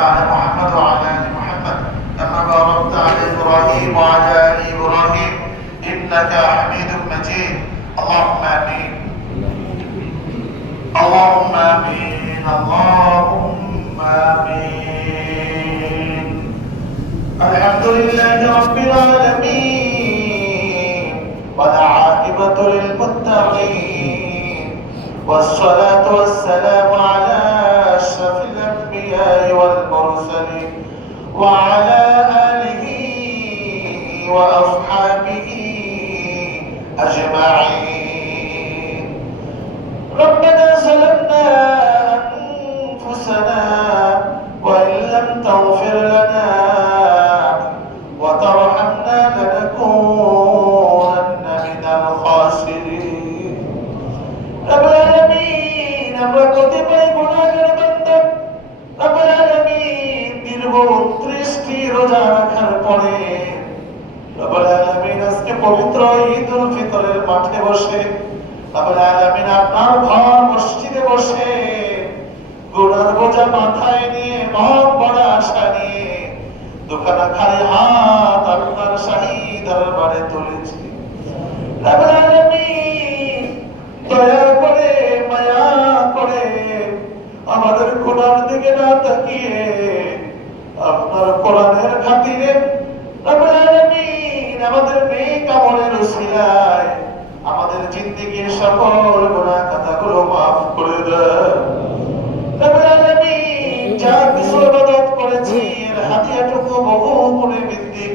على محمد وعلى ال محمد كما باركت على إبراهيم وعلى ال إبراهيم انك حميد مجيد اللهم امين اللهم امين اللهم امين الحمد لله رب العالمين والعاقبة للمتقين والصلاة والسلام وعلى آله وأصحابه أجمعين. ربنا মাঠে বসে, তারপরে আলামিন আপনার ঘর মসজিদে বসে, গোড়ার বোঝা মাথায় নিয়ে, মহৎ বড় আশা নিয়ে দোকানা খালি হাত আপনার শাহী দরবারে তুলেছি।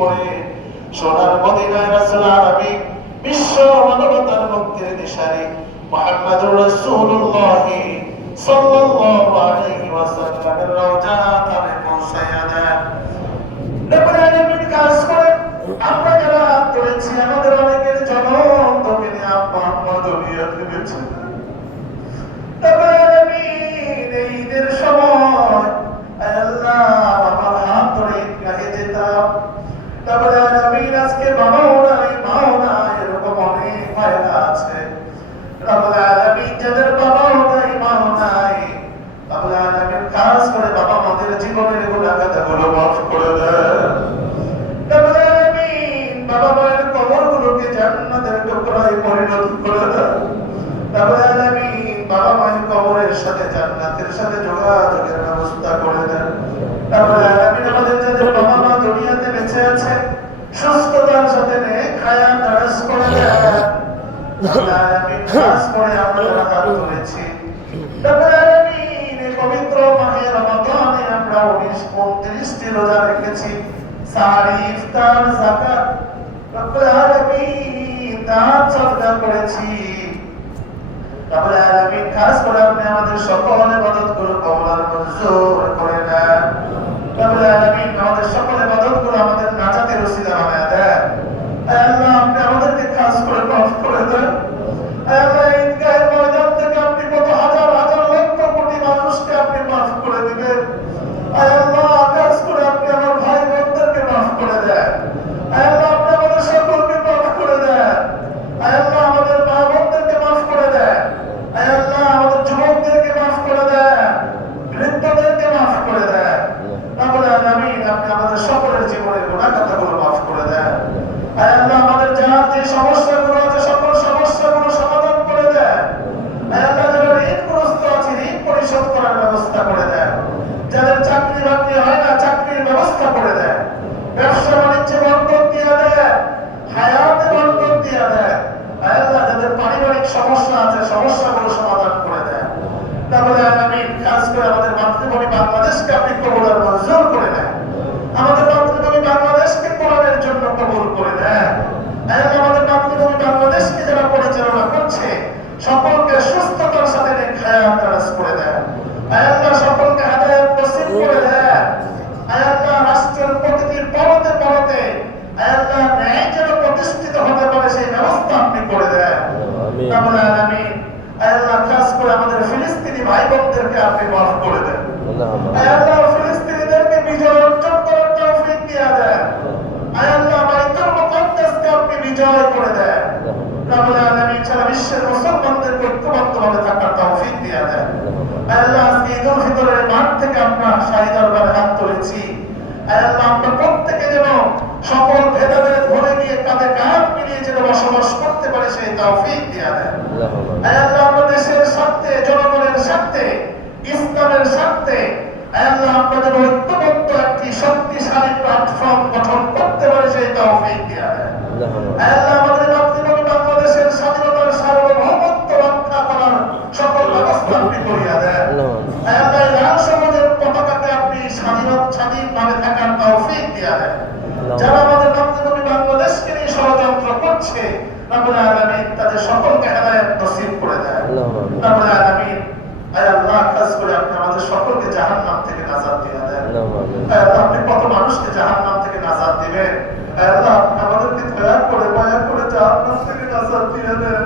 করে সোনার মদিনায় রাসূল আরবি বিশ্ব মানবতার মুক্তির দিশারি মুহাম্মদুর রাসূলুল্লাহ সাল্লাল্লাহু আলাইহি ওয়াসাল্লামের রওজা তারে পৌঁছায়া দেন রব্বুল আলামিন কাজ করে আমরা যারা করেছি আমাদের অনেকের জনম দমিনে আব্বা আম্মা দুনিয়াতে বেঁচে নেই। রব্বুল আলামিন এই ঈদের সময় আয় আল্লাহ বাবার হাত ধরে ঈদগাহে যেতাম রব্বুল আলামিন আজকে বাবাও নাই মাও নাই এরকম অনেক ভাইরা আছে রব্বুল আলামিন যাদের বাবাও নাই মাও নাই রব্বুল কাজ করে বাবা মাদের জীবনের গুণাগাতাগুলো মাফ করে বাবা মায়ের কবরগুলোকে জান্নাতের টুকরায় পরিণত করে দেন। বাবা মায়ের কবরের সাথে জান্নাতের সাথে যোগাযোগের ব্যবস্থা করে দেন। আমাদের বেঁচে আছে, সুস্থতার সাথে হায়াত দারাজ করে দেন। খাস করে আমরা হাত রব্বুল আলামিন এই পবিত্র মাহে রমাদানে আমরা 19 29 টি রোজা রেখেছি আমাদের করে আলামিন আমাদের আমাদের আমাদেরকে খাস করে মাফ করে দেন আয় আল্লাহ ঈদগাহের ময়দান থেকে আপনি কত হাজার হাজার লক্ষ কোটি মানুষকে আপনি মাফ করে দিবেন আয় আল্লাহ খাস করে আপনি আমার ভাই বোনদেরকে মাফ করে দেন আয় আল্লাহ আপনি আমাদের সকলকে মাফ করে দেন আয় আল্লাহ আমাদের মা বোনদেরকে মাফ করে দেন আয় আল্লাহ আমাদের যুবকদেরকে মাফ করে দেন বৃদ্ধদেরকে মাফ করে দেন রব্বুল আলামিন আপনি আমাদের সকলের জীবনের গুনাহ কথাগুলো মাফ করে দেন আয় আল্লাহ আমাদের যার সমাধান করে ঋণ পরিশোধ করার ব্যবস্থা করে যাদের ব্যবস্থা করে ব্যবসা বাণিজ্যে হায়াতে পারিবারিক সমস্যা আছে সমাধান করে খাস করে আমাদের মাতৃভূমি বাংলাদেশকে আপনি কবুল মঞ্জুর করে দেন। হাত প্রত্যেকে যেন সকল কাঁধে মিলিয়ে বসবাস করতে পারে সেই তৌফিক দিয়া আমাদের দেশের সকলকে হেদায়েত নসিব করে দেয়। রব্বুল আলামিন আল্লাহ খাস করে আপনি আমাদের সকলকে জাহান্নাম থেকে নাজাত দিয়ে দেন। আল্লাহ আপনি কত মানুষকে জাহান্নাম থেকে নাজাত দিবেন? আল্লাহ আমাদেরকে দয়া করে দয়া করে জাহান্নাম থেকে নাজাত দিয়ে দেন।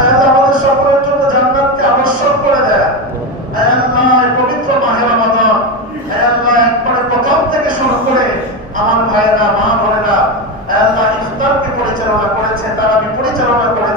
আল্লাহ আমাদের সকলের জন্য জান্নাতকে আবশ্যক করে দেন আল্লাহ পবিত্র মাহে রমাদান আল্লাহ একবারে প্রথম থেকে শুরু করে আমার ভাইয়েরা মা বোনেরা আয় আল্লাহ ইফতারকে পরিচালনা করেছে তারাবি পরিচালনা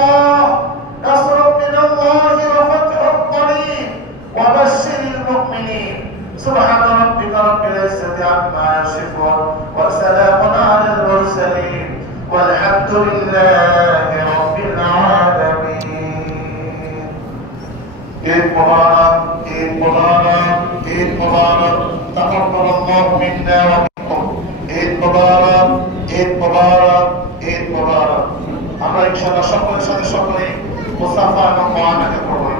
الله نصر من الله وفتح الطريق وبشر المؤمنين. سبحان ربك رب العزة عما يصفون وسلام على المرسلين والحمد لله رب العالمين. عيد مبارك عيد مبارك عيد مبارك تقبل الله منا ومنكم عيد مبارك عيد مبارك عيد مبارك আমরা ইনশাআল্লাহ সকলের সাথে সকলে মুস্তাফা এবং মহানাকে পড়ব